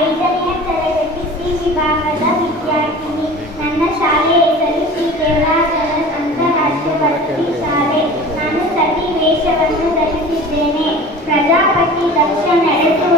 5ನೇ ತರಗತಿ ಸಿ ವಿಭಾಗದ ವಿದ್ಯಾರ್ಥಿನಿ. ನನ್ನ ಶಾಲೆಯ ಹೆಸರು ಶ್ರೀ ದೇವರಾಜರ ಅಂತಾರಾಷ್ಟ್ರೀಯ ವಸತಿ ಶಾಲೆ. ನಾನು ಸತಿ ವೇಷವನ್ನು ಧರಿಸಿದ್ದೇನೆ. ಪ್ರಜಾಪತಿ ದಕ್ಷ ನಡೆಸುವ